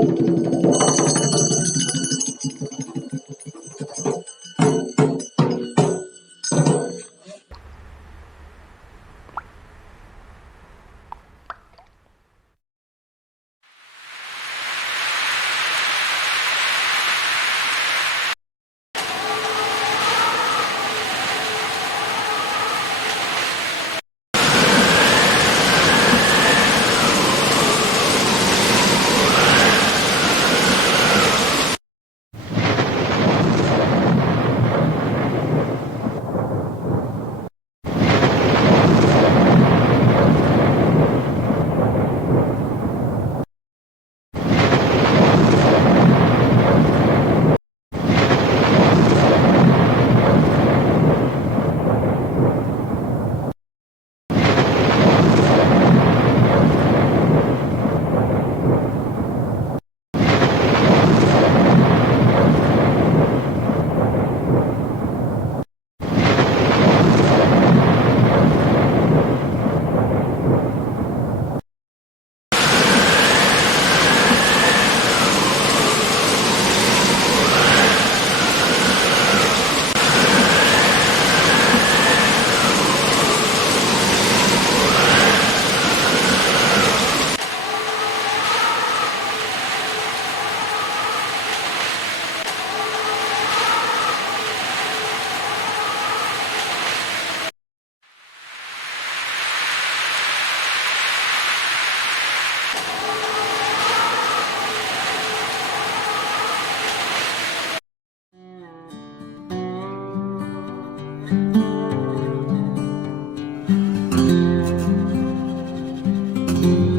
Thank you. thank you